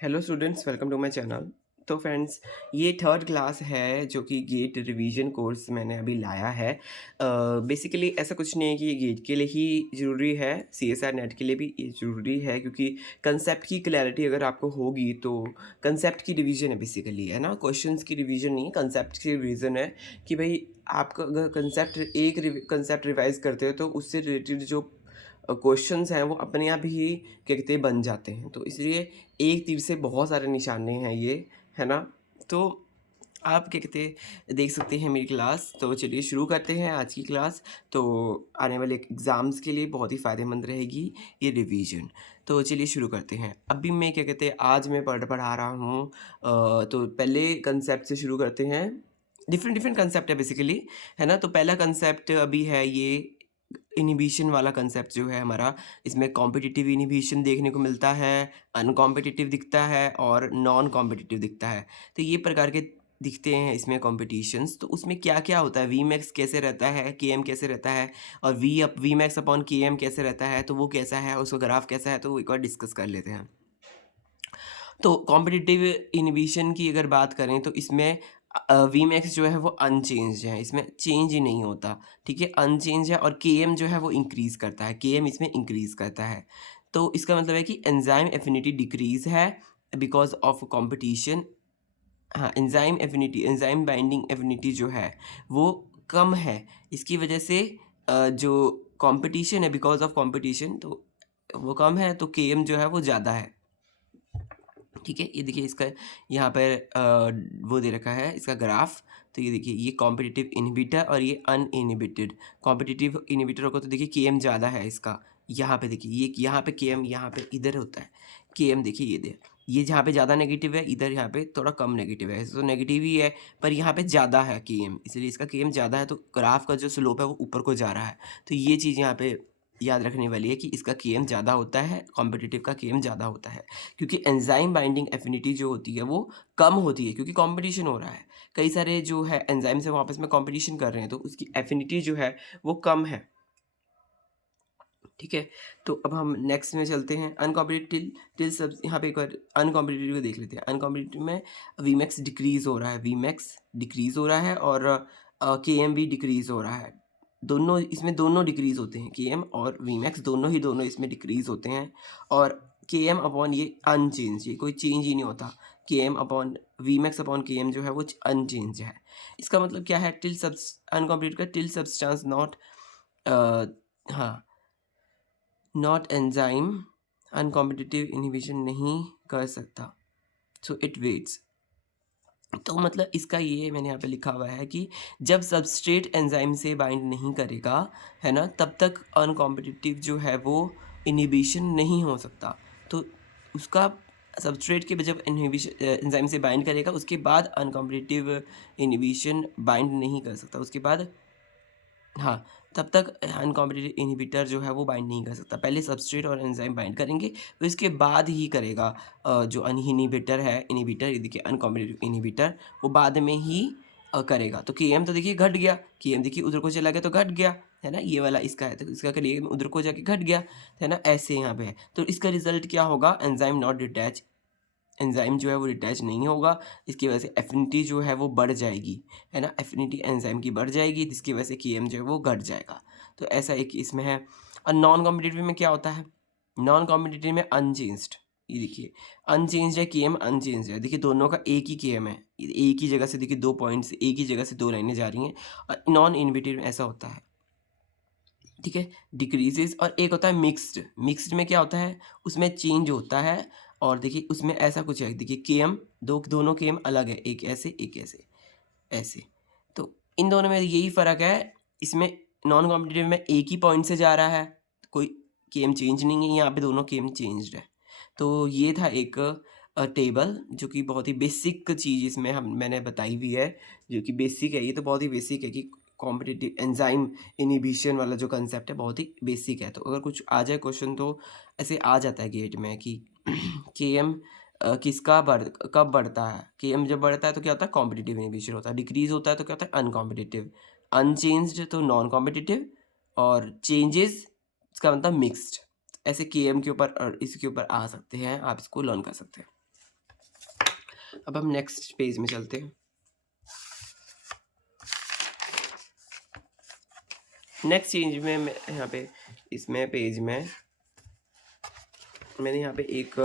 Hello students, welcome to my channel. तो friends, ये third class है जो कि गेट रिवीजन कोर्स मैंने अभी लाया है। बेसिकली ऐसा कुछ नहीं है कि ये गेट के लिए ही ज़रूरी है, सीएसआर नेट के लिए भी ये ज़रूरी है, क्योंकि कंसेप्ट की क्लैरिटी अगर आपको होगी तो कंसेप्ट की रिवीजन है बेसिकली, है ना। क्वेश्चंस की रिवीजन नहीं है, कंसेप्ट की रिवीजन है कि भाई आपका अगर कंसेप्ट रिवाइज करते हो तो उससे रिलेटेड जो क्वेश्चंस हैं वो अपने आप ही क्या कहते हैं बन जाते हैं। तो इसलिए एक तीर से बहुत सारे निशाने हैं ये, है ना? तो आप क्या कहते हैं देख सकते हैं मेरी क्लास। तो चलिए शुरू करते हैं आज की क्लास। तो आने वाले एग्ज़ाम्स के लिए बहुत ही फ़ायदेमंद रहेगी ये रिवीजन। तो चलिए शुरू करते हैं। अभी मैं क्या कहते हैं आज मैं पढ़ा रहा हूँ। तो पहले कंसेप्ट से शुरू करते हैं। डिफरेंट डिफरेंट कंसेप्ट है बेसिकली, है ना। तो पहला कंसेप्ट अभी है ये इन्हिबिशन वाला कंसेप्ट जो है हमारा। इसमें कॉम्पिटिटिव इन्हिबिशन देखने को मिलता है, अनकॉम्पिटिटिव दिखता है और नॉन कॉम्पिटिटिव दिखता है। तो ये प्रकार के दिखते हैं इसमें कॉम्पिटिशन्स। तो उसमें क्या-क्या होता है, वीमैक्स कैसे रहता है, केएम कैसे रहता है और वीमैक्स अपॉन केएम कैसे रहता है, तो वो कैसा है, उसका ग्राफ कैसा है, तो वो एक बार डिस्कस कर लेते हैं। तो कॉम्पिटिटिव इन्हिबिशन की अगर बात करें तो इसमें वीमैक्स जो है वो अनचेंज्ड है, इसमें चेंज ही नहीं होता, ठीक है, अनचेंज है। और केएम जो है वो इंक्रीज़ करता है, केएम इसमें इंक्रीज़ करता है। तो इसका मतलब है कि एंजाइम एफिनिटी डिक्रीज़ है बिकॉज़ ऑफ कॉम्पिटिशन। हाँ, एंजाइम बाइंडिंग एफिनिटी जो है वो कम है। इसकी वजह से जो कॉम्पिटिशन है, बिकॉज़ ऑफ कॉम्पिटिशन तो वो कम है, तो केएम जो है वो ज़्यादा है। ठीक है, ये देखिए इसका यहाँ पर वो दे रखा है इसका ग्राफ। तो ये देखिए ये कॉम्पिटिटिव इनहिबिटर और ये अनइनहिबिटेड। कॉम्पिटिटिव इनहिबिटर होगा तो देखिए केएम ज़्यादा है इसका। यहाँ पे देखिए ये यहाँ पे केएम यहाँ पे इधर होता है। केएम देखिए ये जहाँ पे ज़्यादा नेगेटिव है, इधर यहाँ पे थोड़ा कम नेगेटिव है। ऐसे तो नेगेटिव ही है, पर यहाँ पे ज़्यादा है केएम, इसलिए इसका केएम ज़्यादा है, तो ग्राफ का जो स्लोप है वो ऊपर को जा रहा है। तो ये चीज़ यहाँ पे याद रखने वाली है कि इसका केएम ज़्यादा होता है, कॉम्पिटिटिव का केएम ज़्यादा होता है। क्योंकि एंजाइम बाइंडिंग एफिनिटी जो होती है वो कम होती है, क्योंकि कंपटीशन हो रहा है। कई सारे जो है एंजाइम्स हैं वो आपस में कंपटीशन कर रहे हैं, तो उसकी एफिनिटी जो है वो कम है। ठीक है, तो अब हम नेक्स्ट में चलते हैं। अनकॉम्पिटिटिव टिल सब यहाँ पे एक बार अनकॉम्पिटिटिव को देख लेते हैं। अनकॉम्पिटिटिव में वीमैक्स डिक्रीज हो रहा है, वीमैक्स डिक्रीज हो रहा है और केएम भी डिक्रीज हो रहा है। दोनों डिक्रीज होते हैं, केएम और वीमैक्स दोनों इसमें डिक्रीज होते हैं। और केएम अपॉन ये अनचेंज, ये कोई चेंज ही नहीं होता। KM upon Vmax upon KM जो है वो अनचेंज है। इसका मतलब क्या है, टिल सब अनकॉम्पिटिटिव का टिल सब्सटेंस नॉट हाँ नॉट एंजाइम अनकॉम्पिटिटिव इनहिबिशन नहीं कर सकता, सो इट वेट्स। तो मतलब इसका ये मैंने यहाँ पे लिखा हुआ है कि जब सबस्ट्रेट एंजाइम से बाइंड नहीं करेगा, है ना, तब तक अनकॉम्पिटिटिव जो है वो इनहिबिशन नहीं हो सकता। तो उसका सबस्ट्रेट के जब इनहिबिशन एंजाइम से बाइंड करेगा उसके बाद अनकॉम्पिटिटिव इनहिबिशन बाइंड नहीं कर सकता, उसके बाद हाँ, तब तक अनकॉम्पिटिटिव इन्हिबिटर जो है वो बाइंड नहीं कर सकता। पहले सबस्ट्रेट और एंजाइम बाइंड करेंगे, फिर इसके बाद ही करेगा जो इन्हिबिटर है, इन्हिबिटर ये देखिए अनकॉम्पिटिटिव इन्हिबिटर वो बाद में ही करेगा। तो केएम तो देखिए घट गया, केएम देखिए उधर को चला गया तो घट गया, है ना? ये वाला इसका है, तो इसका केएम उधर को जाके घट गया, है ना? ऐसे यहाँ पे है। तो इसका रिज़ल्ट क्या होगा? एंजाइम नॉट डिटैच, एंजाइम जो है वो डिटैच नहीं होगा। इसकी वजह से एफिनिटी जो है वो बढ़ जाएगी, है ना? एफिनिटी एंजाइम की बढ़ जाएगी, जिसकी वजह से केएम जो है वो घट जाएगा। तो ऐसा एक इसमें है। और नॉन कॉम्पिटिटिव में क्या होता है? नॉन कॉम्पिटिटिव में अनचेंज्ड, ये देखिए अनचेंज्ड है, केएम अनचेंज्ड है। देखिए दोनों का एक ही केएम है, एक ही जगह से देखिए 2 पॉइंट्स एक ही जगह से 2 लाइनें जा रही हैं। और नॉन इनहिबिटिव में ऐसा होता है, ठीक है, डिक्रीजेस। और एक होता है मिक्स्ड। मिक्स्ड में क्या होता है, उसमें चेंज होता है। और देखिए उसमें ऐसा कुछ है, देखिए केएम दोनों केएम अलग है, एक ऐसे एक ऐसे ऐसे। तो इन दोनों में यही फ़र्क है। इसमें नॉन कॉम्पिटिटिव में एक ही पॉइंट से जा रहा है, कोई केएम चेंज नहीं है, यहाँ पे दोनों केएम चेंज्ड है। तो ये था एक टेबल जो कि बहुत ही बेसिक चीज़ इसमें हम मैंने बताई हुई है, जो कि बेसिक है। ये तो बहुत ही बेसिक है कि कॉम्पिटिटिव एंजाइम इन्हिबिशन वाला जो कंसेप्ट है बहुत ही बेसिक है। तो अगर कुछ आ जाए क्वेश्चन तो ऐसे आ जाता है गेट में कि केएम किसका कब बढ़ता है। केएम जब बढ़ता है तो क्या होता है, कॉम्पिटिटिव इन्हिबिशन होता है। डिक्रीज होता है तो क्या होता है, अनकॉम्पिटिटिव। अनचेंज्ड तो नॉन कॉम्पिटिटिव। और चेंजेस इसका मतलब मिक्स्ड। ऐसे केएम के ऊपर और इसके ऊपर आ सकते हैं, आप इसको लर्न कर सकते हैं। अब हम नेक्स्ट पेज में चलते हैं। नेक्स्ट चेंज में मैं यहाँ पे इसमें पेज में मैंने यहाँ पे एक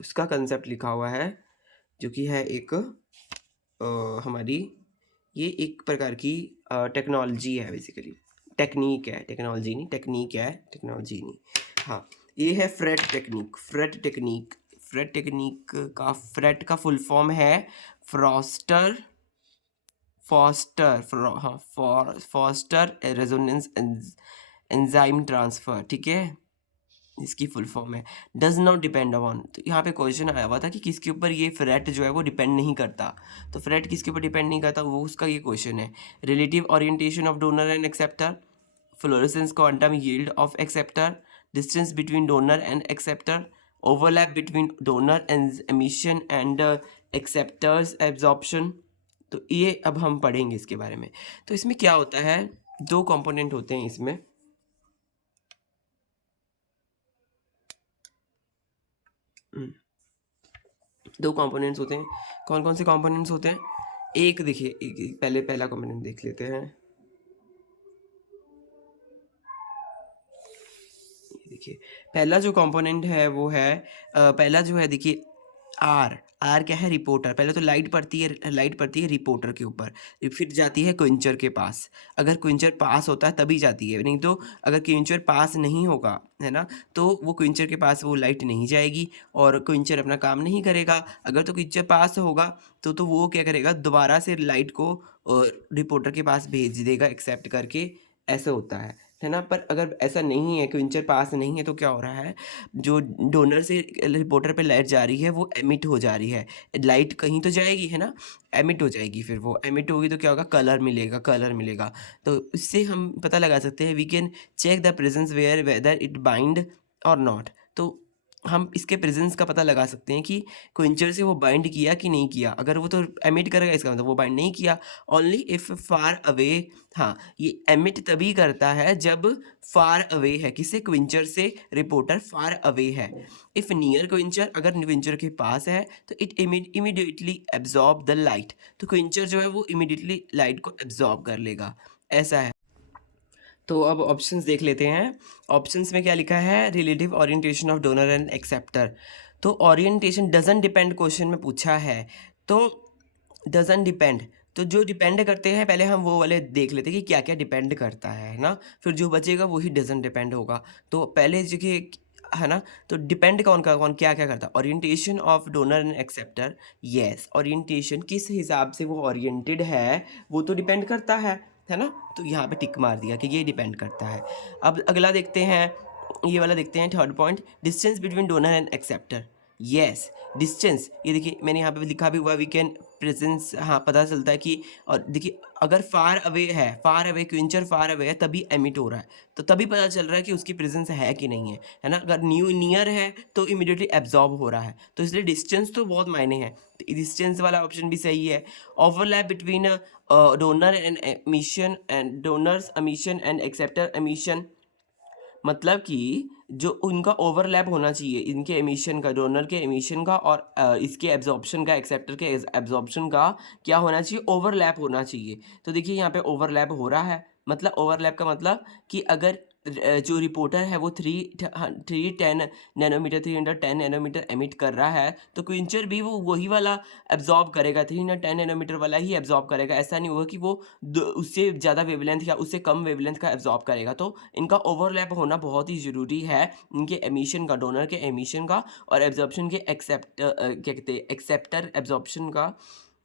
उसका कंसेप्ट लिखा हुआ है, जो कि है एक हमारी ये एक प्रकार की टेक्नोलॉजी है, बेसिकली टेक्निक है, टेक्नोलॉजी नहीं, टेक्निक है, टेक्नोलॉजी नहीं। हाँ, ये है फ्रेट टेक्निक। फ्रेट टेक्निक का फ्रेट का फुल फॉर्म है फॉस्टर रेजोनेंस एंजाइम ट्रांसफ़र, ठीक है, इसकी फुल फॉर्म है। डज नॉट डिपेंड अपॉन, तो यहाँ पे क्वेश्चन आया हुआ था कि किसके ऊपर ये फ्रेट जो है वो डिपेंड नहीं करता। तो फ्रेट किसके ऊपर डिपेंड नहीं करता, वो उसका ये क्वेश्चन है। Relative orientation of donor and acceptor, fluorescence quantum yield of acceptor, distance between donor and acceptor, overlap between donor and emission and acceptors absorption. तो ये अब हम पढ़ेंगे इसके बारे में। तो इसमें क्या होता है, दो कंपोनेंट होते हैं इसमें। दो कंपोनेंट्स होते हैं। कौन कौन से कंपोनेंट्स होते हैं? एक देखिए, पहले पहला कंपोनेंट देख लेते हैं। देखिए, पहला जो कंपोनेंट है वो है पहला जो है, देखिए आर क्या है, रिपोर्टर। पहले तो लाइट पड़ती है रिपोर्टर के ऊपर, फिर जाती है क्विंचर के पास। अगर क्विंचर पास होता है तभी जाती है, नहीं तो अगर क्विंचर पास नहीं होगा, है ना, तो वो क्विंचर के पास वो लाइट नहीं जाएगी और क्विंचर अपना काम नहीं करेगा। अगर तो क्विंचर पास होगा तो वो क्या करेगा, दोबारा से लाइट को रिपोर्टर के पास भेज देगा एक्सेप्ट करके, ऐसा होता है ना। पर अगर ऐसा नहीं है, क्विंचर पास नहीं है, तो क्या हो रहा है, जो डोनर से रिपोर्टर पे लाइट जा रही है वो एमिट हो जा रही है। लाइट कहीं तो जाएगी, है ना, एमिट हो जाएगी। फिर वो एमिट होगी तो क्या होगा, कलर मिलेगा। तो इससे हम पता लगा सकते हैं, we can check the presence whether it bind or not. तो हम इसके प्रेजेंस का पता लगा सकते हैं कि क्विंचर से वो बाइंड किया कि नहीं किया। अगर वो तो एमिट करेगा, इसका मतलब वो बाइंड नहीं किया। ओनली इफ़ फार अवे, हाँ, ये एमिट तभी करता है जब फार अवे है, किसे, क्विंचर से रिपोर्टर फार अवे है। इफ़ नियर क्विंचर, अगर क्विंचर के पास है तो it immediately absorb the light, तो क्विंचर जो है वो इमीडिएटली लाइट को एब्जॉर्ब कर लेगा, ऐसा है। तो अब ऑप्शंस देख लेते हैं। ऑप्शंस में क्या लिखा है, relative orientation of donor and acceptor. तो ओरिएंटेशन डजंट डिपेंड क्वेश्चन में पूछा है, तो डजंट डिपेंड, तो जो डिपेंड करते हैं पहले हम वो वाले देख लेते हैं कि क्या क्या डिपेंड करता है ना, फिर जो बचेगा वही डजंट डिपेंड होगा। तो पहले जो कि, है ना, तो डिपेंड कौन क्या क्या करता है, orientation of donor and acceptor. Yes, orientation किस हिसाब से वो ओरिएंटेड है वो तो डिपेंड करता है ना। तो यहाँ पे टिक मार दिया कि ये डिपेंड करता है। अब अगला देखते हैं, ये वाला देखते हैं, third point, distance between donor and acceptor. Yes, distance, ये देखिए मैंने यहाँ पे लिखा भी हुआ, वी कैन प्रेजेंस, हाँ, पता चलता है कि, और देखिए अगर फार अवे है, क्विंचर फार अवे है, तभी एमिट हो रहा है, तो तभी पता चल रहा है कि उसकी प्रेजेंस है कि नहीं है ना। अगर नियर है तो इमीडिएटली एब्जॉर्ब हो रहा है, तो इसलिए डिस्टेंस तो बहुत मायने हैं, तो डिस्टेंस वाला ऑप्शन भी सही है। Overlap between donor and emission and donors emission and acceptor emission, मतलब कि जो उनका ओवरलैप होना चाहिए, इनके एमिशन का, डोनर के एमिशन का और इसके एब्जॉर्प्शन का, एक्सेप्टर के एब्जॉर्प्शन का क्या होना चाहिए, ओवरलैप होना चाहिए। तो देखिए यहाँ पे ओवरलैप हो रहा है, मतलब ओवरलैप का मतलब कि अगर जो रिपोर्टर है वो 310 नैनोमीटर एमिट कर रहा है, तो क्विंचर भी वो वही वाला एब्जॉर्ब करेगा, 310 नैनोमीटर वाला ही एब्जॉर्ब करेगा। ऐसा नहीं होगा कि वो उससे ज़्यादा वेवलेंथ या उससे कम वेवलेंथ का एब्जॉर्ब करेगा। तो इनका ओवरलैप होना बहुत ही ज़रूरी है, इनके एमिशन का, डोनर के एमिशन का और एब्जॉर्प्शन के क्या कहते हैं,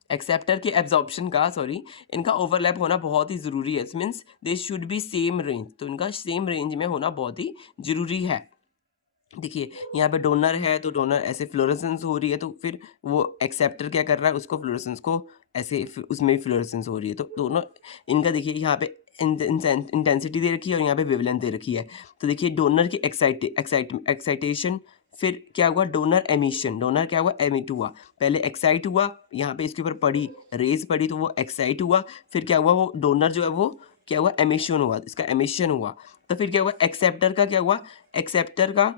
एक्सेप्टर के एब्जॉर्प्शन का, सॉरी, इनका ओवरलैप होना बहुत ही ज़रूरी है। Means they should be same range, तो इनका सेम रेंज में होना बहुत ही ज़रूरी है। देखिए यहाँ पे डोनर है तो डोनर ऐसे फ्लोरेसेंस हो रही है, तो फिर वो एक्सेप्टर क्या कर रहा है, उसको फ्लोरेसेंस को ऐसे उसमें भी फ्लोरेसेंस हो रही है। तो दोनों इनका देखिए यहाँ पे इंटेंसिटी दे रखी है और यहाँ पे वेवलेंथ दे रखी है। तो देखिए डोनर की एक्साइटेशन, फिर क्या हुआ, डोनर एमिशन, डोनर क्या हुआ, एमिट हुआ, पहले एक्साइट हुआ, यहाँ पे इसके ऊपर पड़ी, रेज पड़ी, तो वो एक्साइट हुआ, फिर क्या हुआ, वो डोनर जो है वो क्या हुआ, एमिशन हुआ, इसका एमिशन हुआ। तो फिर क्या हुआ, एक्सेप्टर का क्या हुआ, एक्सेप्टर का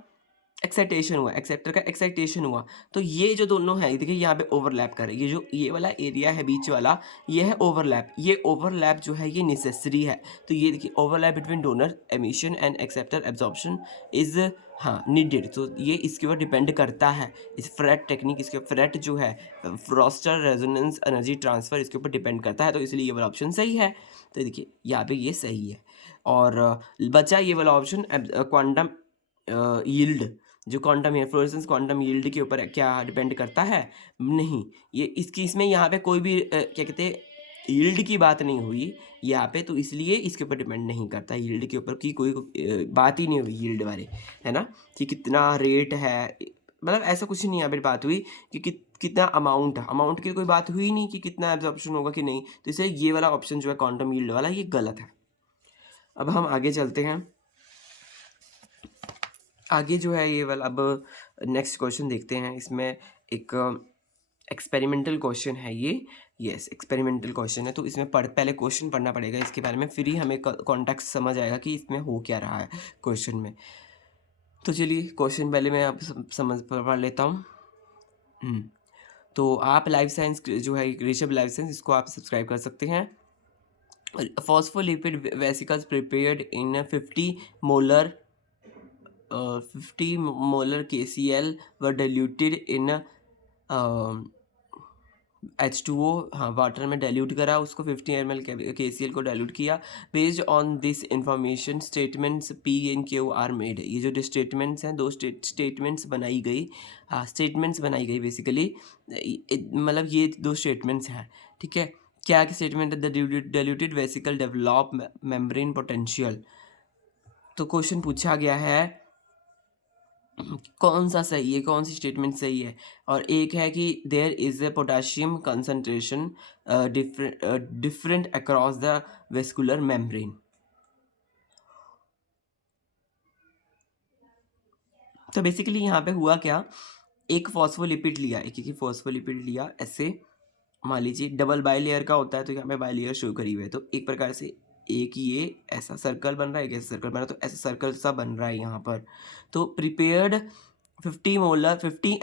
एक्साइटेशन हुआ, एक्सेप्टर का एक्साइटेशन हुआ। तो ये जो दोनों हैं, देखिए यहाँ पे ओवरलैप कर रहे हैं। ये जो ये वाला एरिया है बीच वाला, ये है ओवरलैप। ये ओवरलैप जो है ये नेसेसरी है। तो ये देखिए overlap between donor emission and acceptor absorption is हाँ नीडेड। तो ये इसके ऊपर डिपेंड करता है। इस फ्रेट टेक्निक, इसके फ्रेट जो है फ्रॉस्टर रेजोनेंस एनर्जी ट्रांसफ़र, इसके ऊपर डिपेंड करता है। तो इसलिए ये वाला ऑप्शन सही है। तो देखिए यहाँ पे ये सही है। और बचा ये वाला ऑप्शन क्वांटम यील्ड। जो क्वांटम है फ्लोरेसेंस क्वांटम यील्ड के ऊपर क्या डिपेंड करता है? नहीं, ये इसकी इसमें यहाँ पे कोई भी क्या कहते हैं यील्ड की बात नहीं हुई यहाँ पे, तो इसलिए इसके ऊपर डिपेंड नहीं करता। यील्ड के ऊपर की कोई बात ही नहीं हुई यील्ड बारे, है ना? कि कितना रेट है, मतलब ऐसा कुछ नहीं यहाँ पे बात हुई कि कितना अमाउंट की कोई बात हुई नहीं कि कितना एब्जॉर्प्शन होगा कि नहीं। तो इसलिए ये वाला ऑप्शन जो है क्वांटम यील्ड वाला, ये गलत है। अब हम आगे चलते हैं। आगे जो है ये वाला, अब नेक्स्ट क्वेश्चन देखते हैं। इसमें एक एक्सपेरिमेंटल क्वेश्चन है ये। यस, एक्सपेरिमेंटल क्वेश्चन है। तो इसमें पहले क्वेश्चन पढ़ना पड़ेगा इसके बारे में, फिर ही हमें कॉन्टेक्स्ट समझ आएगा कि इसमें हो क्या रहा है क्वेश्चन में। तो चलिए क्वेश्चन पहले मैं आप समझ पढ़ लेता हूँ। तो आप लाइफ साइंस जो है ऋषभ लाइफ साइंस, इसको आप सब्सक्राइब कर सकते हैं। Phospholipid vesicles prepared in 50 molar 50 molar KCl were diluted in H2O, हाँ वाटर में डाइल्यूट करा उसको, 50 ml KCl को डाइल्यूट किया। Based on this information statements P and Q are made. ये जो स्टेटमेंट्स हैं, दो स्टेटमेंट्स बनाई गई, हाँ स्टेटमेंट्स बनाई गई बेसिकली, मतलब ये दो स्टेटमेंट्स हैं, ठीक है। क्या स्टेटमेंट है? The diluted vesicle develop membrane potential. तो क्वेश्चन पूछा गया है कौन सा सही है, कौन सी स्टेटमेंट सही है। और एक है कि there is a potassium concentration different across the vascular membrane. तो बेसिकली यहाँ पे हुआ क्या, एक फॉस्फोलिपिड लिया, एक फॉस्फोलिपिड लिया, ऐसे मान लीजिए डबल बाई लेयर का होता है, तो यहाँ पे बाई लेयर शो करी हुई है। तो एक प्रकार से एक ये ऐसा सर्कल बन रहा है, एक ऐसा सर्कल बन रहा है, तो ऐसा सर्कल सा बन रहा है यहाँ पर। तो prepared 50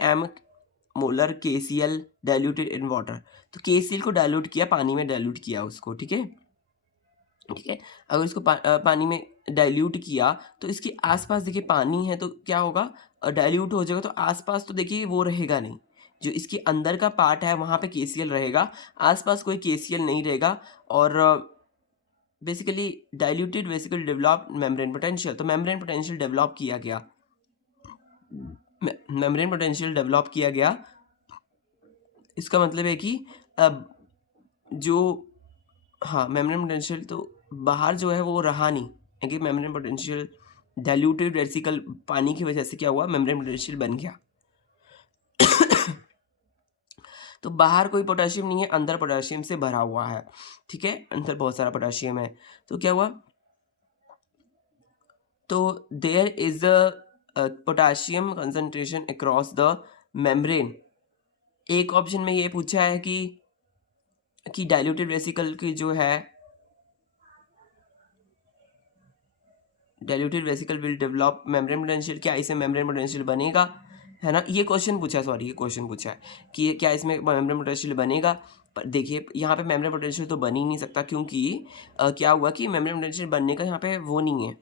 m molar KCl diluted in water. तो KCl को डाइल्यूट किया, पानी में डाइल्यूट किया उसको, ठीक है, ठीक है। अगर इसको पानी में डाइल्यूट किया तो इसके आसपास देखिए पानी है, तो क्या होगा, डाइल्यूट हो जाएगा, तो आसपास तो देखिए वो रहेगा नहीं। जो इसके अंदर का पार्ट है वहाँ पे KCl रहेगा, आसपास कोई KCl नहीं रहेगा। और basically diluted vesicle develop membrane potential. तो मेम्ब्रेन पोटेंशियल डेवलप किया गया, मेम्ब्रेन पोटेंशियल डेवलप किया गया। इसका मतलब है कि अब जो हाँ मेम्ब्रेन पोटेंशियल तो बाहर जो है वो रहा नहीं, क्योंकि मेम्ब्रेन पोटेंशियल डाइल्यूटेड वेसिकल पानी की वजह से क्या हुआ, मेम्ब्रेन पोटेंशियल बन गया। तो बाहर कोई पोटेशियम नहीं है, अंदर पोटेशियम से भरा हुआ है, ठीक है, अंदर बहुत सारा पोटेशियम है। तो क्या हुआ, तो there is a potassium concentration across the membrane. एक ऑप्शन में ये पूछा है कि डाइल्यूटेड वेसिकल की जो है diluted vesicle will develop membrane potential, क्या इसमें मेम्ब्रेन पोटेंशियल बनेगा, है ना। ये क्वेश्चन पूछा है, सॉरी ये क्वेश्चन पूछा है कि क्या इसमें मेम्ब्रेन पोटेंशियल बनेगा। पर देखिए यहाँ पे मेम्ब्रेन पोटेंशियल तो बन ही नहीं सकता, क्योंकि क्या हुआ कि मेम्ब्रेन पोटेंशियल बनने का यहाँ पे वो नहीं है,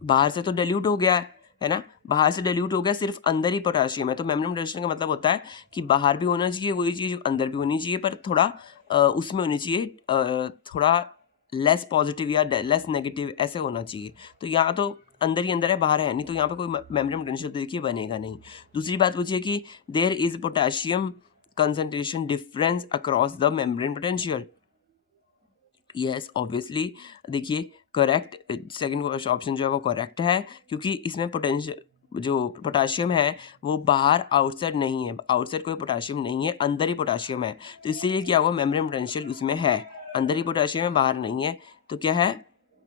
बाहर से तो डाइल्यूट हो गया है ना, बाहर से डाइल्यूट हो गया, सिर्फ अंदर ही पोटेशियम है। तो मेम्ब्रेन पोटेंशियल का मतलब होता है कि बाहर भी होना चाहिए वही चीज़, अंदर भी होनी चाहिए, पर थोड़ा उसमें होनी चाहिए थोड़ा लेस पॉजिटिव या लेस नेगेटिव, ऐसे होना चाहिए। तो यहाँ तो अंदर ही अंदर है, बाहर है नहीं, तो यहाँ पे कोई मेम्ब्रेन पोटेंशियल तो देखिए बनेगा नहीं। दूसरी बात पूछिए कि there is potassium concentration difference across the membrane potential. Yes obviously, देखिए करेक्ट, सेकंड ऑप्शन जो है वो करेक्ट है, क्योंकि इसमें पोटेंशियल जो पोटाशियम है वो बाहर आउटसाइड नहीं है, आउटसाइड कोई पोटाशियम नहीं है, अंदर ही पोटाशियम है। तो इसीलिए क्या हुआ, मेम्ब्रेन पोटेंशियल उसमें है, अंदर ही पोटाशियम है, बाहर नहीं है। तो क्या है,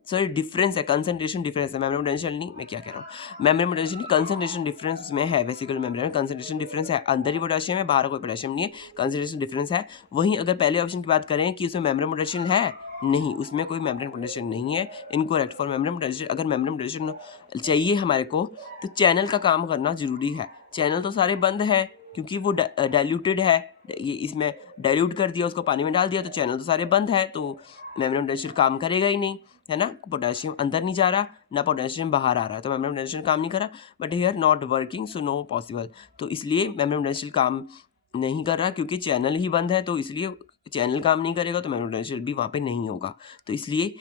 सॉरी डिफरेंस है, कंसंट्रेशन डिफरेंस है, मेम्ब्रेन पोटेंशियल नहीं, मैं क्या कह रहा हूँ, मेम्ब्रेन पोटेंशियल कंसंट्रेशन डिफरेंस उसमें है, वेसिकल मेम्ब्रेन में कंसंट्रेशन डिफरेंस है, अंदर ही पोटेशियम है, बाहर कोई पोटेशियम नहीं है, कंसंट्रेशन डिफरेंस है। वहीं अगर पहले ऑप्शन की बात करें कि उसमें मेम्ब्रेन पोटेंशियल है, नहीं, उसमें कोई मेम्ब्रेन प्रोटेक्शन नहीं है। इनकरेक्ट। फॉर मेम्ब्रेन प्रोटेक्शन, अगर मेम्ब्रेन प्रोटेक्शन चाहिए हमारे को, तो चैनल का काम करना ज़रूरी है। चैनल तो सारे बंद हैं क्योंकि वो डाइल्यूटेड है। ये इसमें डाइल्यूट कर दिया, उसको पानी में डाल दिया, तो चैनल तो सारे बंद हैं, तो मेम्ब्रेन प्रोटेक्शन काम करेगा ही नहीं, है ना? पोटेशियम अंदर नहीं जा रहा, ना पोटेशियम बाहर आ रहा है, तो मेम्ब्रेन प्रोटेक्शन काम नहीं कर रहा। But here not working, so no possible. तो इसलिए मेम्ब्रेन प्रोटेक्शन काम नहीं कर रहा क्योंकि चैनल ही बंद है, तो इसलिए चैनल काम नहीं करेगा तो मेमोरी पोटेंशियल भी वहाँ पे नहीं होगा। तो इसलिए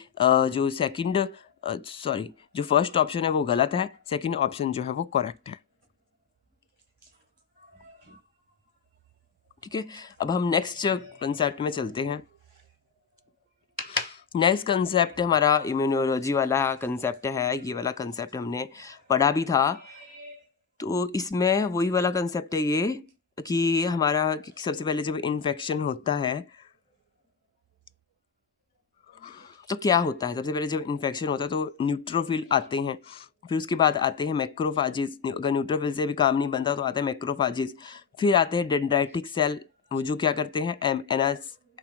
जो जो फर्स्ट ऑप्शन है वो गलत है, सेकंड ऑप्शन जो है वो करेक्ट है। ठीक है, अब हम नेक्स्ट कंसेप्ट में चलते हैं। नेक्स्ट कंसेप्ट हमारा इम्यूनोलॉजी वाला कंसेप्ट है। ये वाला कंसेप्ट हमने पढ़ा भी था, तो इसमें वही वाला कंसेप्ट है ये कि हमारा सबसे पहले जब इन्फेक्शन होता है तो क्या होता है? सबसे पहले जब इन्फेक्शन होता है तो न्यूट्रोफिल आते हैं, फिर उसके बाद आते हैं मैक्रोफाजेस। अगर न्यूट्रोफिल से भी काम नहीं बनता तो आता है मैक्रोफाजेस। फिर आते हैं डेंड्राइटिक सेल, वो जो क्या करते हैं,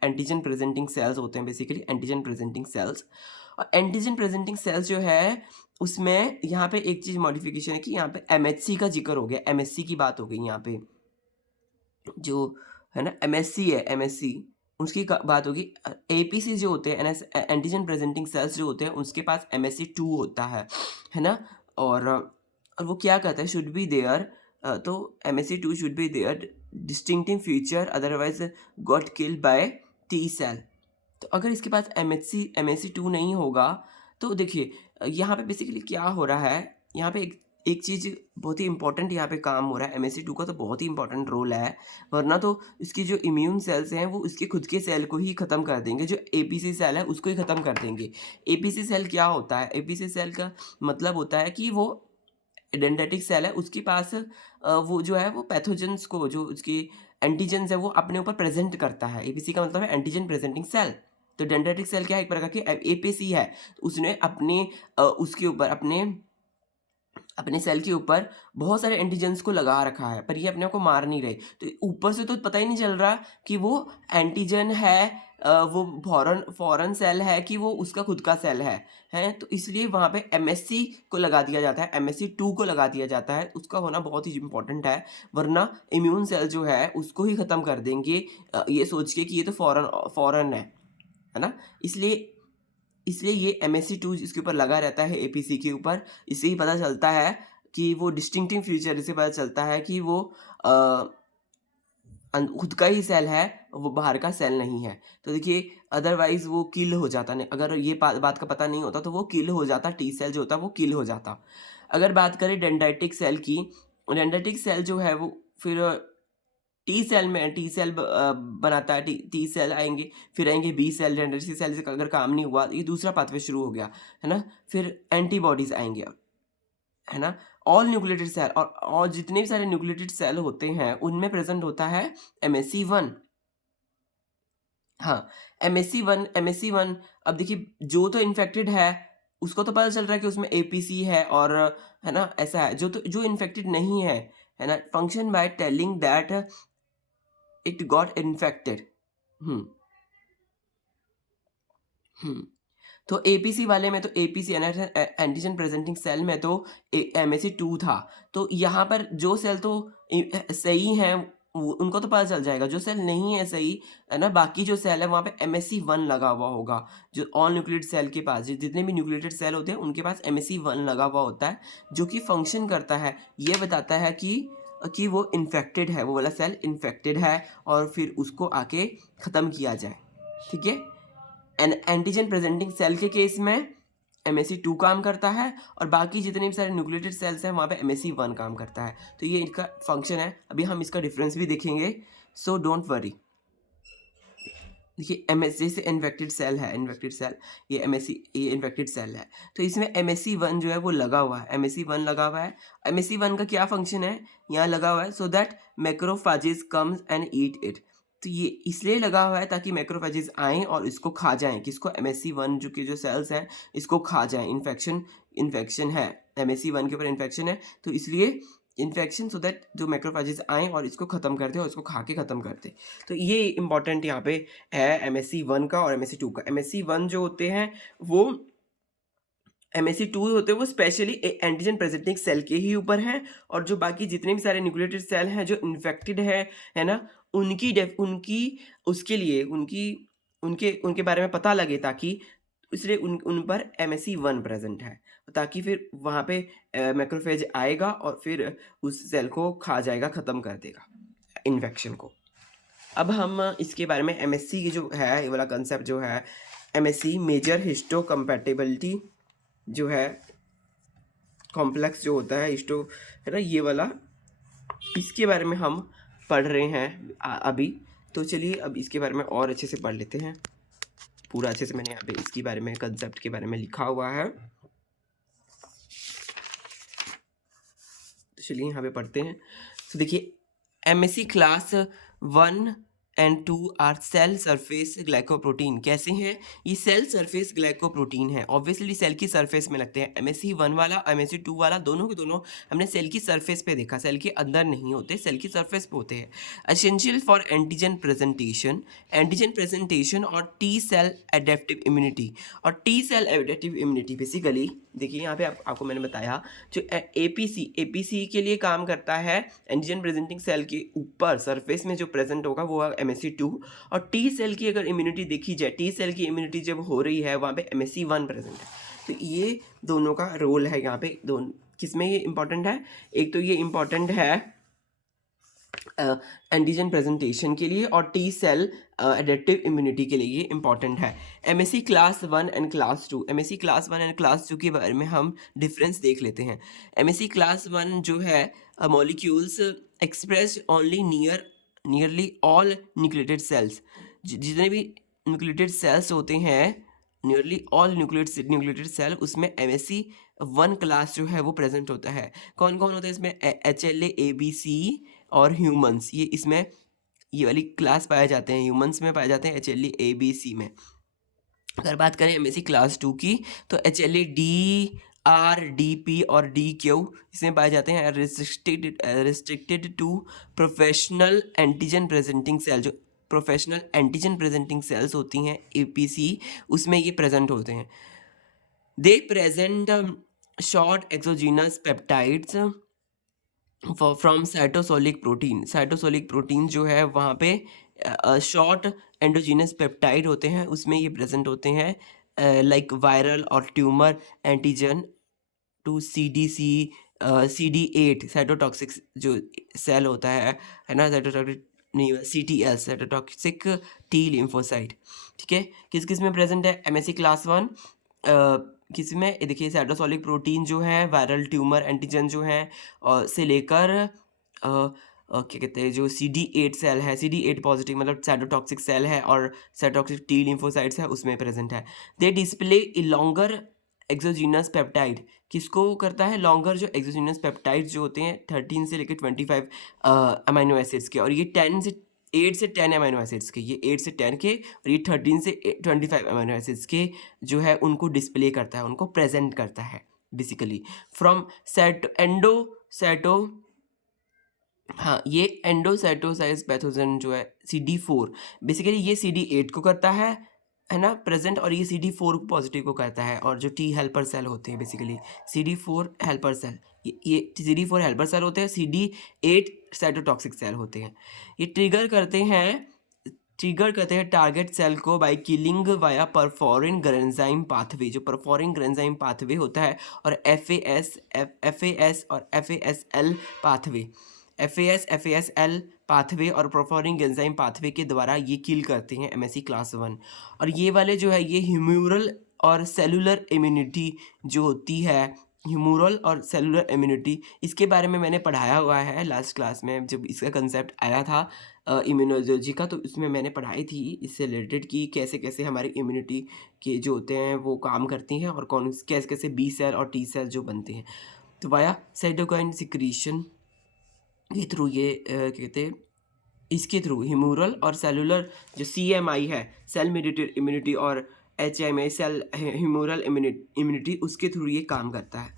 एंटीजन प्रेजेंटिंग सेल्स होते हैं, बेसिकली एंटीजन प्रेजेंटिंग सेल्स। और एंटीजन प्रेजेंटिंग सेल्स जो है उसमें यहाँ पे एक चीज़ मॉडिफिकेशन है कि यहाँ पे एमएचसी का जिक्र हो गया, एमएससी की बात हो गई यहाँ पे। जो है ना एमएससी है, एमएससी उसकी बात होगी। एपीसी जो होते हैं, एंटीजन प्रेजेंटिंग सेल्स जो होते हैं, उसके पास एमएससी 2 होता है ना? और वो क्या कहता है, शुड बी देयर, तो MHC 2 should be there distinctive feature, otherwise got killed by T cell. तो अगर इसके पास एमएससी 2 नहीं होगा तो देखिए यहाँ पे बेसिकली क्या हो रहा है, यहाँ पे एक चीज़ बहुत ही इंपॉर्टेंट यहाँ पे काम हो रहा है। एमएससी 2 का तो बहुत ही इंपॉर्टेंट रोल है, वरना तो इसकी जो इम्यून सेल्स हैं वो इसके खुद के सेल को ही ख़त्म कर देंगे, जो एपीसी सेल है उसको ही ख़त्म कर देंगे। एपीसी सेल क्या होता है? एपीसी सेल का मतलब होता है कि वो डेंड्राइटिक सेल है, उसके पास वो जो है वो पैथोजेंस को, जो उसकी एंटीजेंस है वो अपने ऊपर प्रेजेंट करता है। एपीसी का मतलब है एंटीजन प्रेजेंटिंग सेल। तो डेंड्राइटिक सेल क्या है, एक प्रकार की एपीसी है। तो उसने अपने उसके ऊपर अपने सेल के ऊपर बहुत सारे एंटीजेंस को लगा रखा है, पर ये अपने आप को मार नहीं रहे। तो ऊपर से तो पता ही नहीं चल रहा कि वो एंटीजन है, वो फॉरेन सेल है कि वो उसका खुद का सेल है। तो इसलिए वहाँ पे एमएससी को लगा दिया जाता है, एमएससी 2 को लगा दिया जाता है। उसका होना बहुत ही इंपॉर्टेंट है, वरना इम्यून सेल जो है उसको ही ख़त्म कर देंगे, ये सोच के कि ये तो फॉरेन है ना? इसलिए ये एमएससी 2 इसके ऊपर लगा रहता है, एपीसी के ऊपर। इससे ही पता चलता है कि वो डिस्टिंक्टिव फीचर, इससे पता चलता है कि वो खुद का ही सेल है, वो बाहर का सेल नहीं है। तो देखिए अदरवाइज़ वो किल हो जाता, नहीं अगर ये बात का पता नहीं होता तो वो किल हो जाता, टी सेल जो होता है वो किल हो जाता। अगर बात करें डेंड्राइटिक सेल की, डेंड्राइटिक सेल जो है वो फिर टी सेल में टी सेल बनाता है, टी सेल आएँगे, फिर आएँगे बी सेल, डेंड्राइटिक सेल से अगर काम नहीं हुआ, ये दूसरा पाथवे शुरू हो गया, है ना? फिर एंटीबॉडीज़ आएँगे अब, है ना? ऑल न्यूक्लिएटेड सेल, और जितने भी सारे न्यूक्लिएटेड सेल होते हैं, उनमें प्रेज़ेंट होता है एमएससी 1। हाँ, एमएससी 1। अब देखिए जो तो इन्फेक्टेड है, उसको तो पता चल रहा है कि उसमें एपीसी है और है ना, ऐसा है। जो इन्फेक्टेड नहीं है ना? Function by telling that it got infected. हुँ, हुँ। तो एपीसी वाले में तो एपीसी एंटीजन प्रेजेंटिंग सेल में तो एमएससी 2 था। तो यहाँ पर जो सेल तो सही हैं, उनको तो पता चल जाएगा। जो सेल नहीं है सही, है ना, बाकी जो सेल है वहाँ पे एमएससी 1 लगा हुआ होगा। जो ऑल न्यूक्लिएटेड सेल के पास, जितने भी न्यूक्लिएटेड सेल होते हैं उनके पास एमएससी 1 लगा हुआ होता है, जो कि फंक्शन करता है, ये बताता है कि वो इन्फेक्टेड है, वो वाला सेल इन्फेक्टेड है, और फिर उसको आके ख़त्म किया जाए। ठीक है? एंटीजन प्रेजेंटिंग सेल के केस में एमएससी 2 काम करता है, और बाकी जितने भी सारे न्यूक्लिएटेड सेल्स हैं वहाँ पे एमएससी 1 काम करता है। तो ये इनका फंक्शन है। अभी हम इसका डिफरेंस भी देखेंगे, सो डोंट वरी। देखिए एमएससी से इन्फेक्टेड सेल है, इन्फेक्टेड सेल, ये इन्फेक्टेड सेल है। तो इसमें एमएससी 1 जो है वो लगा हुआ है, एमएससी 1 लगा हुआ है। एमएससी 1 का क्या फंक्शन है, यहाँ लगा हुआ है, so that macrophages comes and eat it. तो ये इसलिए लगा हुआ है ताकि मैक्रोफेजेस आएँ और इसको खा जाएँ। किसको? एमएससी 1 जो के जो सेल्स हैं इसको खा जाएँ। इन्फेक्शन इन्फेक्शन है, एमएससी 1 के ऊपर इन्फेक्शन है, तो इसलिए इन्फेक्शन सो दैट जो मैक्रोफेजेस आएँ और इसको ख़त्म कर दें और इसको खा के ख़त्म कर दें। तो ये इम्पोर्टेंट यहाँ पे है एमएससी 1 का और एमएससी 2 का। एमएससी 1 जो होते हैं वो एमएससी 2 होते हैं वो स्पेशली एंटीजन प्रेजेंटिंग सेल के ही ऊपर हैं, और जो बाकी जितने भी सारे न्यूक्लिएटेड सेल हैं जो इन्फेक्टेड है ना? उनकी उसके लिए उनके उनके बारे में पता लगे, ताकि इसलिए उन पर एमएससी 1 प्रेज़ेंट है। ताकि फिर वहाँ पे मैक्रोफेज आएगा और फिर उस सेल को खा जाएगा, ख़त्म कर देगा इन्फेक्शन को। अब हम इसके बारे में एमएससी की जो है ये वाला कंसेप्ट जो है एमएससी मेजर हिस्टोकम्पैटिबिलिटी जो है कॉम्प्लेक्स जो होता है हिस्टो है ना ये वाला, इसके बारे में हम पढ़ रहे हैं अभी। तो चलिए अब इसके बारे में और अच्छे से पढ़ लेते हैं। पूरा अच्छे से मैंने यहाँ पे इसके बारे में कंसेप्ट के बारे में लिखा हुआ है, तो चलिए यहाँ पे पढ़ते हैं। तो देखिए MHC class 1 and 2 are cell surface glycoprotein. कैसे हैं ये? सेल सरफेस ग्लाइकोप्रोटीन है, ऑब्वियसली सेल की सरफेस में लगते हैं। एमएससी 1 वाला एमएससी 2 वाला दोनों के दोनों हमने सेल की सरफेस पे देखा, सेल के अंदर नहीं होते, सेल की सरफेस पे होते हैं। एसेंशियल फॉर एंटीजन प्रेजेंटेशन और टी सेल एडेप्टिव इम्यूनिटी। और T cell adaptive immunity basically देखिए यहाँ पे आपको मैंने बताया जो एपीसी के लिए काम करता है। एंटीजन प्रेजेंटिंग सेल के ऊपर सरफेस में जो प्रेजेंट होगा वो एमएससी 2, और टी सेल की अगर इम्यूनिटी देखी जाए, टी सेल की इम्यूनिटी जब हो रही है वहाँ पे एमएससी 1 प्रेजेंट है। तो ये दोनों का रोल है यहाँ पे। दोनों किसमें ये इंपॉर्टेंट है? एक तो ये इंपॉर्टेंट है एंटीजन प्रेजेंटेशन के लिए, और टी सेल एडेप्टिव इम्यूनिटी के लिए ये इंपॉर्टेंट है। MSc class 1 and class 2, MSc class 1 and class 2 के बारे में हम डिफरेंस देख लेते हैं। एमएससी क्लास 1 जो है molecules express only nearly all nucleated cells. जितने भी न्यूक्लिएटेड सेल्स होते हैं, नियरली ऑल न्यूक्लिएटेड सेल, उसमें एमएससी 1 क्लास जो है वो प्रेजेंट होता है। कौन कौन होता है इसमें? HLA ABC और ह्यूमंस, ये इसमें ये वाली क्लास पाए जाते हैं, ह्यूमंस में पाए जाते हैं HLA ABC में। अगर बात करें एमएससी क्लास 2 की तो HLA D R DP और DQ इसमें पाए जाते हैं। Restricted to professional antigen presenting cell, जो प्रोफेशनल एंटीजन प्रेजेंटिंग सेल्स होती हैं APC, उसमें ये प्रेजेंट होते हैं। They present short exogenous peptides from cytosolic protein जो है वहाँ पे शॉर्ट एंडोजीनस पेप्टाइड होते हैं, उसमें ये प्रेजेंट होते हैं लाइक वायरल और tumour antigen to CD8 cytotoxic जो सेल होता है ना, साइटोटॉक्सिक नहीं, CTL साइटोटॉक्सिक टी लिम्फोसाइट। ठीक है, किस किस में प्रेजेंट है एमएससी क्लास 1? किसी में देखिए साइटोसोलिक प्रोटीन जो है, वायरल ट्यूमर एंटीजन जो है, और से लेकर क्या कहते हैं जो CD8 सेल है, CD8 पॉजिटिव मतलब साइटोटॉक्सिक सेल है और साइटोटॉक्सिक टी लिम्फोसाइट्स है, उसमें प्रेजेंट है। दे डिस्प्ले लॉन्गर एक्सोजीनस पेप्टाइड। किसको करता है? लॉन्गर जो एक्सोजीनस पेप्टाइड जो होते हैं 13 से लेकर 25 अमाइनो एसिड्स के, और ये 8 से 10 अमाइनो एसिड्स के, ये 8 से 10 के, और ये 13 से 25 अमाइनो एसिड्स के जो है उनको डिस्प्ले करता है, उनको प्रेजेंट करता है बेसिकली। फ्रॉम एंडोसाइटो हाँ, ये एंडोसाइटोसाइज पैथोजन जो है CD4 बेसिकली ये CD8 को करता है ना प्रेजेंट, और ये CD4 पॉजिटिव को करता है। और जो टी हेल्पर सेल होते हैं बेसिकली CD4 हेल्पर सेल, ये CD4 हेल्पर सेल होते हैं, CD8 साइटोटॉक्सिक सेल होते हैं। ये ट्रिगर करते हैं टारगेट सेल को by killing via perforin granzyme pathway, जो परफोरिन ग्रेंजाइम पाथवे होता है, और FAS और FASL पाथवे, FASL पाथवे और परफोरिन एंजाइम पाथवे के द्वारा ये किल करते हैं एमएससी क्लास 1। और ये वाले जो है ये ह्यूमरल और सेलुलर इम्यूनिटी जो होती है, ह्यूमरल और सेलुलर इम्यूनिटी, इसके बारे में मैंने पढ़ाया हुआ है लास्ट क्लास में जब इसका कंसेप्ट आया था इम्यूनोलॉजी का, तो इसमें मैंने पढ़ाई थी इससे रिलेटेड कि कैसे कैसे हमारी इम्यूनिटी के जो होते हैं वो काम करती हैं, और कौन कैसे कैसे बी सेल और टी सेल जो बनते हैं। तो वाया साइटोकाइन सिक्रीशन के थ्रू ये कहते हैं, इसके थ्रू ह्यूमरल और सेलुलर जो CMI है, सेल मेडिएटेड इम्यूनिटी, और HMI सेल ह्यूमरल इम्यूनिटी, उसके थ्रू ये काम करता है।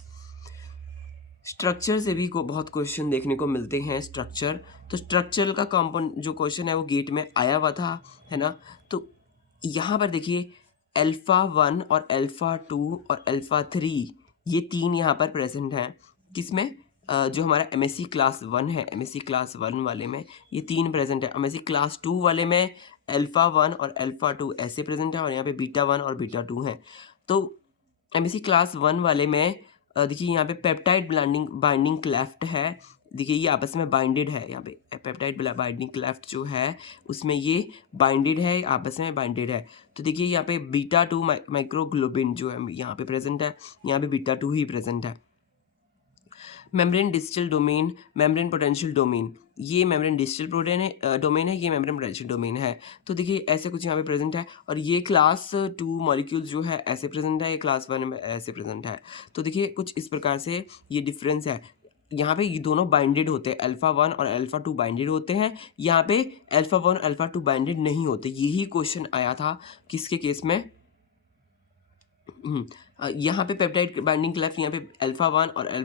स्ट्रक्चर से भी को बहुत क्वेश्चन देखने को मिलते हैं। स्ट्रक्चर, तो स्ट्रक्चर का कंपोन जो क्वेश्चन है वो गेट में आया हुआ था, है ना? तो यहाँ पर देखिए अल्फ़ा 1 और अल्फ़ा 2 और अल्फ़ा 3 ये 3 यहाँ पर प्रेज़ेंट हैं। किसमें? जो हमारा एमएससी क्लास 1 है, एमएससी क्लास 1 वाले में ये 3 प्रेज़ेंट है। एमएससी क्लास 2 वाले में अल्फ़ा 1 और अल्फ़ा 2 ऐसे प्रेज़ेंट है और यहाँ पे बीटा 1 और बीटा 2 हैं। तो एमएससी क्लास 1 वाले में देखिए यहाँ पे पेप्टाइड बाइंडिंग क्लेफ्ट है। देखिए ये आपस में बाइंडेड है, यहाँ पे पेप्टाइड बाइंडिंग क्लेफ्ट जो है उसमें ये बाइंडेड है, आपस में बाइंडेड है। तो देखिए यहाँ पे बीटा 2 माइक्रोग्लोबिन जो है यहाँ पे प्रेजेंट है, यहाँ पे बीटा 2 ही प्रेजेंट है। Membrane digital domain, membrane potential domain, ये मेम्ब्रेन डिजिटल प्रोटेन है डोमेन है, ये मेम्ब्रेन पोटेंशियल डोमेन है। तो देखिए ऐसे कुछ यहाँ पे प्रेजेंट है और ये क्लास 2 मॉलिक्यूल्स जो है ऐसे प्रेजेंट है, ये क्लास 1 में ऐसे प्रेजेंट है। तो देखिए कुछ इस प्रकार से ये डिफरेंस है। यहाँ पे ये दोनों बाइंडेड होते हैं, अल्फ़ा 1 और अल्फ़ा 2 बाइंडेड होते हैं, यहाँ पे अल्फ़ा 1 अल्फ़ा 2 बाइंडेड नहीं होते। यही क्वेश्चन आया था किसके केस में? यहाँ पे पेप्टाइड बाइंडिंग क्लेफ्ट, यहाँ पे अल्फ़ा 1 और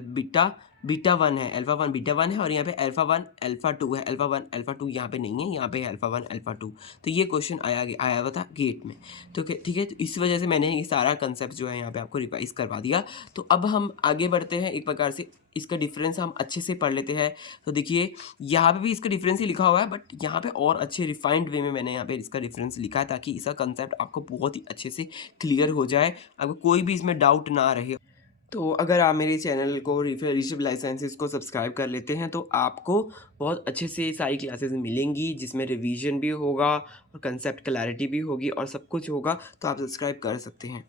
बीटा 1 है, अल्फ़ा 1 बीटा 1 है और यहाँ पे अल्फ़ा 1 अल्फ़ा 2 है। अल्फ़ा 1 अल्फ़ा 2 यहाँ पे नहीं है, यहाँ पे है अल्फ़ा 1 अल्फ़ा 2। तो ये क्वेश्चन आया हुआ था गेट में। तो ठीक है, तो इस वजह से मैंने ये सारा कंसेप्ट जो है यहाँ पे आपको रिवाइज़ करवा दिया। तो अब हम आगे बढ़ते हैं, एक प्रकार से इसका डिफरेंस हम अच्छे से पढ़ लेते हैं। तो देखिए यहाँ पे भी इसका डिफरेंस ही लिखा हुआ है, बट यहाँ पे और अच्छे रिफाइंड वे में मैंने यहाँ पे इसका डिफरेंस लिखा है ताकि इसका कंसेप्ट आपको बहुत ही अच्छे से क्लियर हो जाए, आपको कोई भी इसमें डाउट ना रहे। तो अगर आप मेरे चैनल को ऋषभ लाइफ साइंसेज को सब्सक्राइब कर लेते हैं तो आपको बहुत अच्छे से सारी क्लासेस मिलेंगी, जिसमें रिवीजन भी होगा और कंसेप्ट क्लैरिटी भी होगी और सब कुछ होगा। तो आप सब्सक्राइब कर सकते हैं।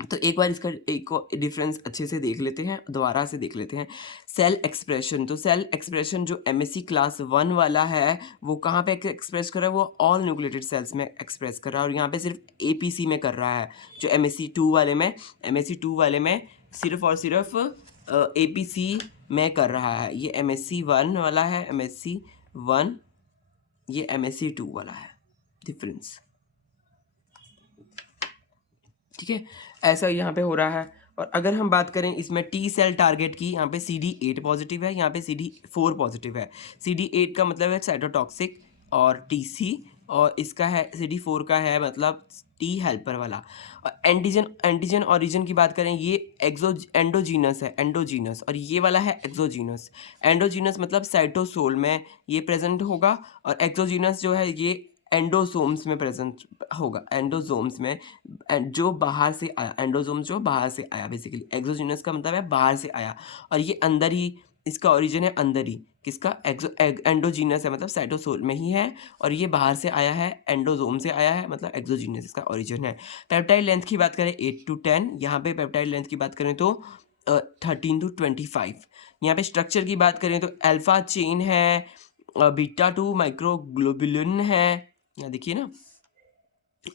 तो एक बार इसका एक डिफरेंस अच्छे से देख लेते हैं, दोबारा से देख लेते हैं। सेल एक्सप्रेशन, तो सेल एक्सप्रेशन जो एमएससी क्लास 1 वाला है वो कहाँ पे एक्सप्रेस कर रहा है? वो ऑल न्यूक्लिएटेड सेल्स में एक्सप्रेस कर रहा है और यहाँ पे सिर्फ एपीसी में कर रहा है। जो एमएससी 2 वाले में सिर्फ और सिर्फ एपीसी में कर रहा है। ये एमएससी 1 वाला है, एमएससी 1, ये एमएससी 2 वाला है। डिफरेंस ठीक है, ऐसा यहाँ पे हो रहा है। और अगर हम बात करें इसमें टी सेल टारगेट की, यहाँ पे CD8 पॉजिटिव है, यहाँ पे CD4 पॉजिटिव है। CD8 का मतलब है साइटोटॉक्सिक और TC, और इसका है CD4 का है मतलब टी हेल्पर वाला। और एंटीजन ओरिजिन की बात करें, ये एंडोजीनस है, एंडोजीनस, और ये वाला है एक्सोजीनस। एंडोजीनस मतलब साइटोसोल में ये प्रेजेंट होगा और एक्सोजीनस जो है ये एंडोसोम्स में प्रेजेंट होगा। एंडोसोम्स में जो बाहर से आया, एंडोसोम जो बाहर से आया बेसिकली। एक्सोजीनस का मतलब है बाहर से आया और ये अंदर ही, इसका ओरिजिन है अंदर ही। किसका? एंडोजीनस है मतलब साइटोसोल में ही है और ये बाहर से आया है, एंडोसोम से आया है मतलब एक्सोजीनस इसका ओरिजिन है। पेप्टाइड लेंथ की बात करें 8 to 10, यहाँ पे पेप्टाइड लेंथ की बात करें तो 13 to 25। यहाँ पे स्ट्रक्चर की बात करें तो अल्फा चेन है, बीटा 2 माइक्रोग्लोबुलिन है, यहाँ देखिए ना,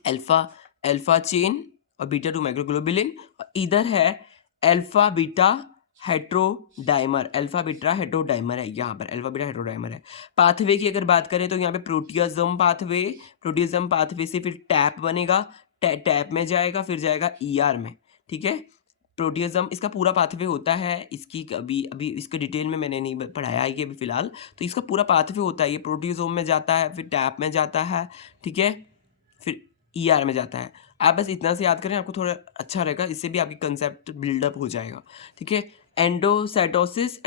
अल्फा चेन और बीटा 2 माइक्रोग्लोबुलिन, और इधर है अल्फा बीटा हेट्रोडाइमर, अल्फा बीटा हेट्रोडाइमर है, यहाँ पर अल्फा बीटा हेट्रोडाइमर है। पाथवे की अगर बात करें तो यहाँ पे प्रोटियज्म पाथवे से फिर टैप बनेगा, टैप में जाएगा, फिर जाएगा ER में। ठीक है, प्रोटियज्म इसका पूरा पाथवे होता है। इसकी अभी इसके डिटेल में मैंने नहीं पढ़ाया है कि अभी फ़िलहाल, तो इसका पूरा पाथवे होता है। ये प्रोटियोसोम में जाता है, फिर टैप में जाता है, ठीक है, फिर ER में जाता है। आप बस इतना से याद करें, आपको थोड़ा अच्छा रहेगा, इससे भी आपकी कंसेप्ट बिल्डअप हो जाएगा। ठीक है, एंडोसाइटोसिस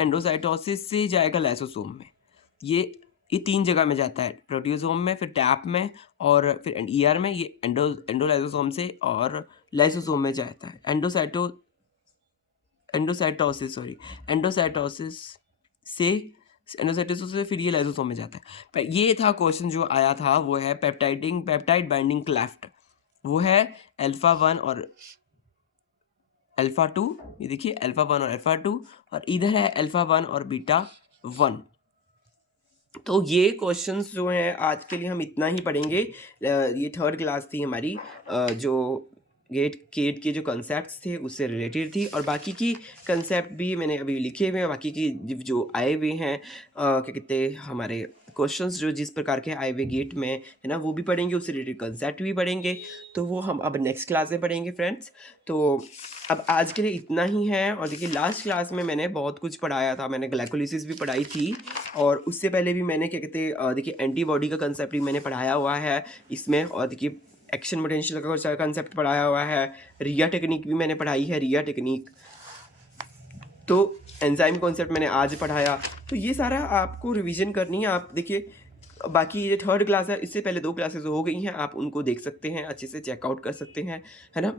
से जाएगा लाइसोसोम में। ये 3 जगह में जाता है, प्रोटियोसोम में, फिर टैप में और फिर ER में। ये एंडोलाइसोसोम से और लाइसोसोम में जाता है। एंडोसाइटोसिस से फिर ये लाइसोसोम में जाता है। पर ये था क्वेश्चन जो आया था, वो है पेप्टाइड बाइंडिंग क्लेफ्ट, वो है अल्फा 1 और अल्फा 2। ये देखिए अल्फा 1 और अल्फा 2, और इधर है अल्फा 1 और बीटा 1। तो ये क्वेश्चंस जो हैं आज के लिए हम इतना ही पढ़ेंगे। ये 3rd क्लास थी हमारी, जो गेट के जो कंसेप्ट्स थे उससे रिलेटेड थी, और बाकी की कंसेप्ट भी मैंने अभी लिखे हुए हैं। बाकी की जो आए हुए हैं क्या कहते हैं हमारे क्वेश्चंस जो जिस प्रकार के आए हुए गेट में है ना वो भी पढ़ेंगे, उससे रिलेटेड कंसेप्ट भी पढ़ेंगे। तो वो हम अब नेक्स्ट क्लास में पढ़ेंगे फ्रेंड्स। तो अब आज के लिए इतना ही है। और देखिए लास्ट क्लास में मैंने बहुत कुछ पढ़ाया था, मैंने ग्लाइकोलिसिस भी पढ़ाई थी, और उससे पहले भी मैंने क्या कहते हैं देखिए एंटीबॉडी का कंसेप्ट भी मैंने पढ़ाया हुआ है इसमें। और देखिए एक्शन पोटेंशियल का कंसेप्ट पढ़ाया हुआ है, रिया टेक्निक भी मैंने पढ़ाई है, रिया टेक्निक। तो एंजाइम कॉन्सेप्ट मैंने आज पढ़ाया। तो ये सारा आपको रिवीजन करनी है। आप देखिए बाकी ये थर्ड क्लास है, इससे पहले 2 क्लासेस हो गई हैं, आप उनको देख सकते हैं, अच्छे से चेकआउट कर सकते हैं, है ना?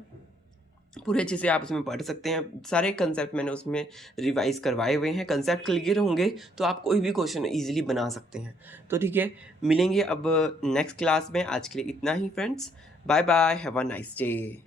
पूरे अच्छे से आप उसमें पढ़ सकते हैं। सारे कंसेप्ट मैंने उसमें रिवाइज़ करवाए हुए हैं। कंसेप्ट क्लियर होंगे तो आप कोई भी क्वेश्चन ईज़िली बना सकते हैं। तो ठीक है, मिलेंगे अब नेक्स्ट क्लास में। आज के लिए इतना ही friends. Bye bye, have a nice day.